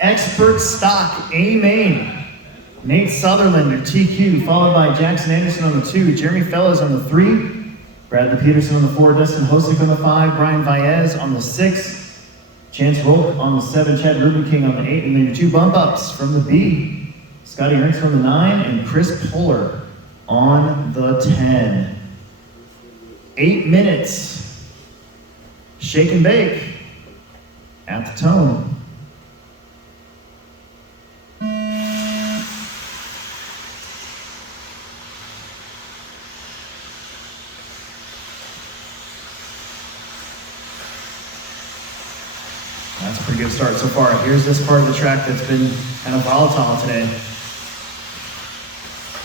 Expert Stock, A main. Nate Sutherland, your TQ, followed by Jackson Anderson on the 2, Jeremy Fellows on the 3, Bradley Peterson on the 4, Dustin Hosick on the 5, Brian Baez on the 6, Chance Volk on the 7, Chad Ruben King on the 8, and then your 2 bump ups from the B, Scotty Ernst on the 9, and Chris Puller on the 10. 8 minutes. Shake and bake at the tone. That's a pretty good start so far. Here's this part of the track that's been kind of volatile today.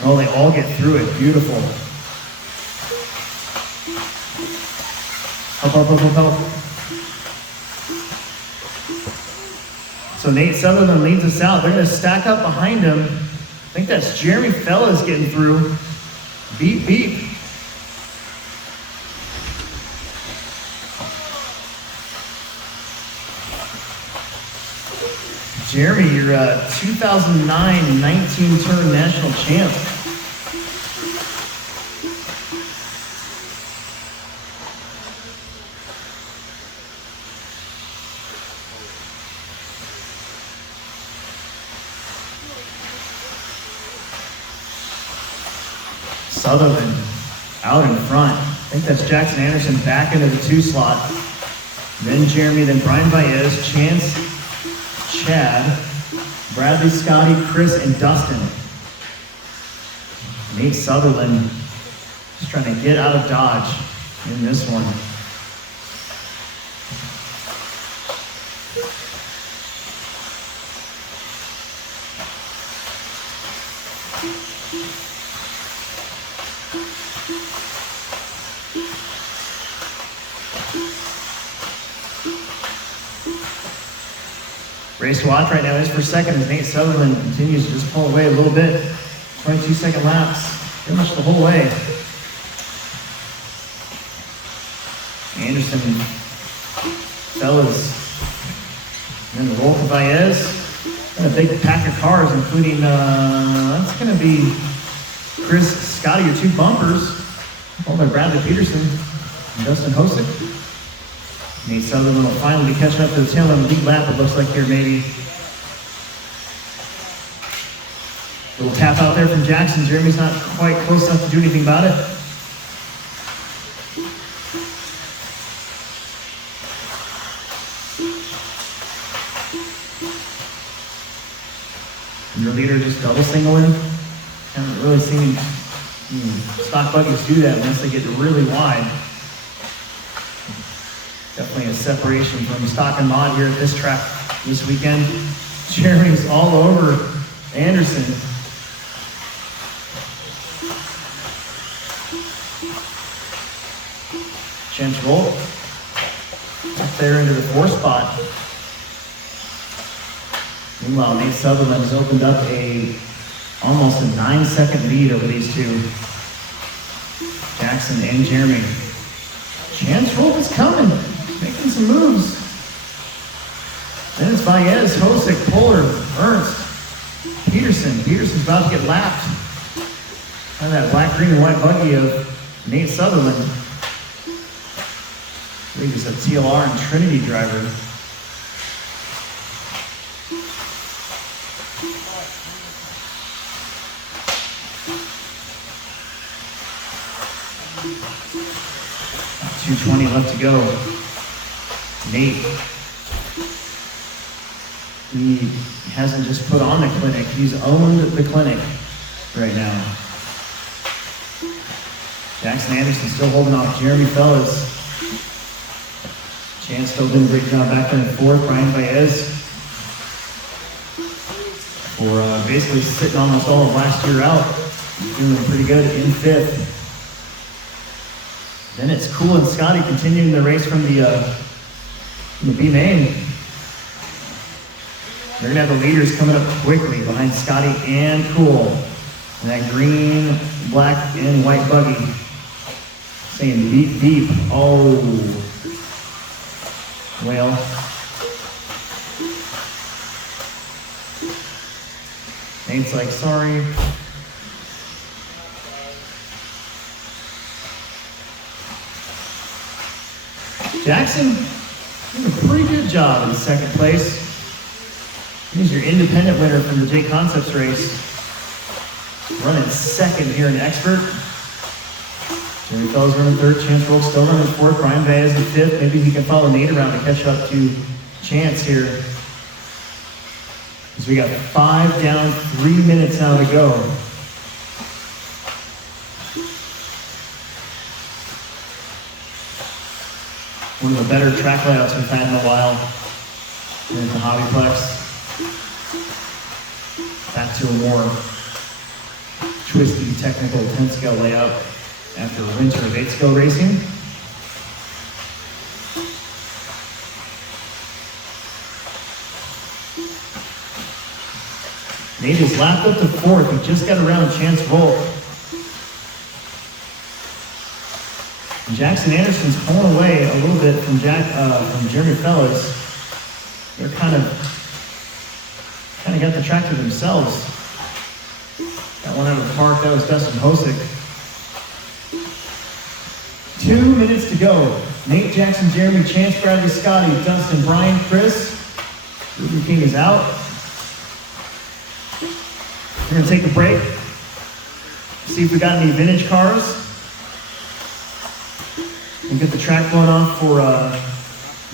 Oh, they all get through it. Beautiful. Help. So Nate Sutherland leads us out. They're going to stack up behind him. I think that's Jeremy Fellas getting through. Beep, beep. Jeremy, you're 2009 19-turn national champ. Sutherland out in front. I think that's Jackson Anderson back into the 2 slot. Then Jeremy, then Brian Baez, Chance, Chad, Bradley, Scotty, Chris, and Dustin. Nate Sutherland just trying to get out of Dodge in this one. Race to watch right now is for second as Nate Sutherland continues to just pull away a little bit. 22-second laps, pretty much the whole way. Anderson, Fellas, and then the roll for Baez. And a big pack of cars, including, that's going to be Chris, Scotty, your 2 bumpers, followed by Bradley Peterson and Dustin Hosick. Nate Sutherland will finally be catching up to the tail end of the lead lap, it looks like here, maybe. Little tap out there from Jackson. Jeremy's not quite close enough to do anything about it. And your leader just double singling. Haven't really seen stock buggies do that unless they get really wide. Definitely a separation from stock and mod here at this track this weekend. Jeremy's all over Anderson. Chance Volk up there into the 4 spot. Meanwhile, Nate Sutherland has opened up almost a 9-second lead over these 2. Jackson and Jeremy. Chance Volk is coming, making some moves. Then it's Baez, Hosick, Puller, Ernst, Peterson. Peterson's about to get lapped. And that black, green, and white buggy of Nate Sutherland. I believe he's a TLR and Trinity driver. .220 left to go. Nate, he hasn't just put on the clinic, he's owned the clinic right now. Jackson Anderson still holding off Jeremy Fellas. Chance still doing a great job back there in 4th. Brian Baez for basically sitting almost all of last year out. He's doing pretty good in 5th. Then it's Cool and Scotty continuing the race from the B main. They're gonna have the leaders coming up quickly behind Scotty and Cool. And that green, black, and white buggy saying beep, beep. Oh. Well. Nate's like, sorry. Jackson doing a pretty good job in second place. He's your independent winner from the J Concepts race. Running second here in Expert. Jeremy Fellows running third, Chance Roll still running fourth, Brian Baez in fifth. Maybe he can follow Nate around to catch up to Chance here. Because we got 5 down, 3 minutes now to go. One of the better track layouts we've had in a while. Here's the HobbyPlex. Back to a more twisty, technical 10-scale layout after a winter of 8-scale racing. Nate is lapped up to fourth. He just got around Chance Roll. And Jackson Anderson's pulling away a little bit from Jeremy Fellows. They're kind of got the track to themselves. That one out of the park, that was Dustin Hosick. 2 minutes to go. Nate, Jackson, Jeremy, Chance, Bradley, Scotty, Dustin, Brian, Chris. Ruben King is out. We're gonna take a break. See if we got any vintage cars. And get the track going on for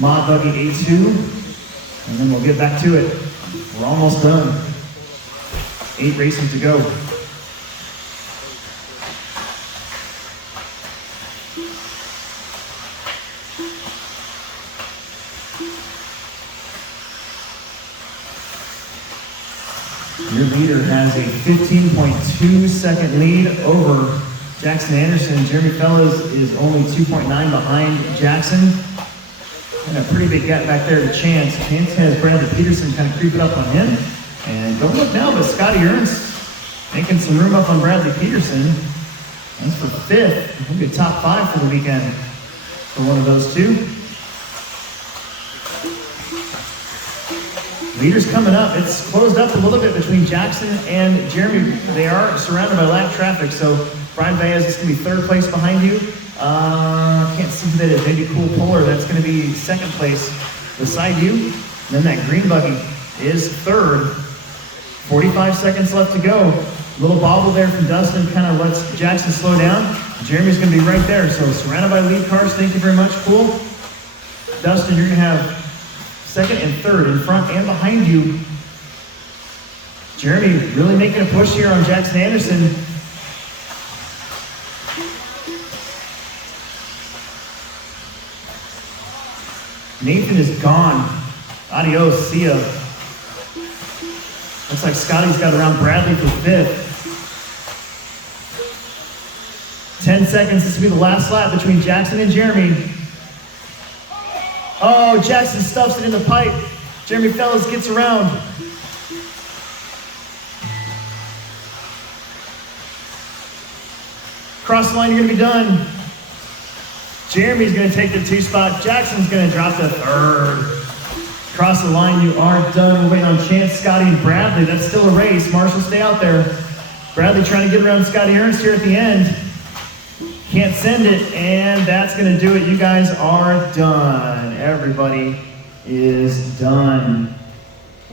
Mod Buggy A2. And then we'll get back to it. We're almost done. 8 races to go. Your leader has a 15.2 second lead over Jackson Anderson. Jeremy Fellows is only 2.9 behind Jackson. And a pretty big gap back there to Chance. Chance has Bradley Peterson kind of creeping up on him. And don't look now, but Scotty Ernst making some room up on Bradley Peterson. That's for 5th. It'll be a top 5 for the weekend for one of those two. Leaders coming up. It's closed up a little bit between Jackson and Jeremy. They are surrounded by lap traffic, so Brian Baez is going to be 3rd place behind you. Can't see that it. Maybe Cool Polar. That's going to be 2nd place beside you. And then that green buggy is 3rd. 45 seconds left to go. Little bobble there from Dustin kind of lets Jackson slow down. Jeremy's going to be right there. So surrounded by lead cars. Thank you very much. Cool. Dustin, you're going to have 2nd and 3rd in front and behind you. Jeremy really making a push here on Jackson Anderson. Nathan is gone. Adios, see ya. Looks like Scotty's got around Bradley for 5th. 10 seconds, this will be the last lap between Jackson and Jeremy. Oh, Jackson stuffs it in the pipe. Jeremy Fellows gets around. Cross the line, you're gonna be done. Jeremy's gonna take the 2 spot. Jackson's gonna drop the 3rd. Cross the line, you are done. We're waiting on Chance, Scotty, and Bradley. That's still a race. Marshall, stay out there. Bradley trying to get around Scotty Ernst here at the end. Can't send it, and that's gonna do it. You guys are done. Everybody is done.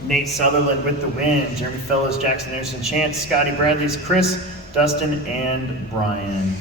Nate Sutherland with the win. Jeremy Fellows, Jackson Anderson, Chance, Scotty, Bradley's, Chris, Dustin, and Brian.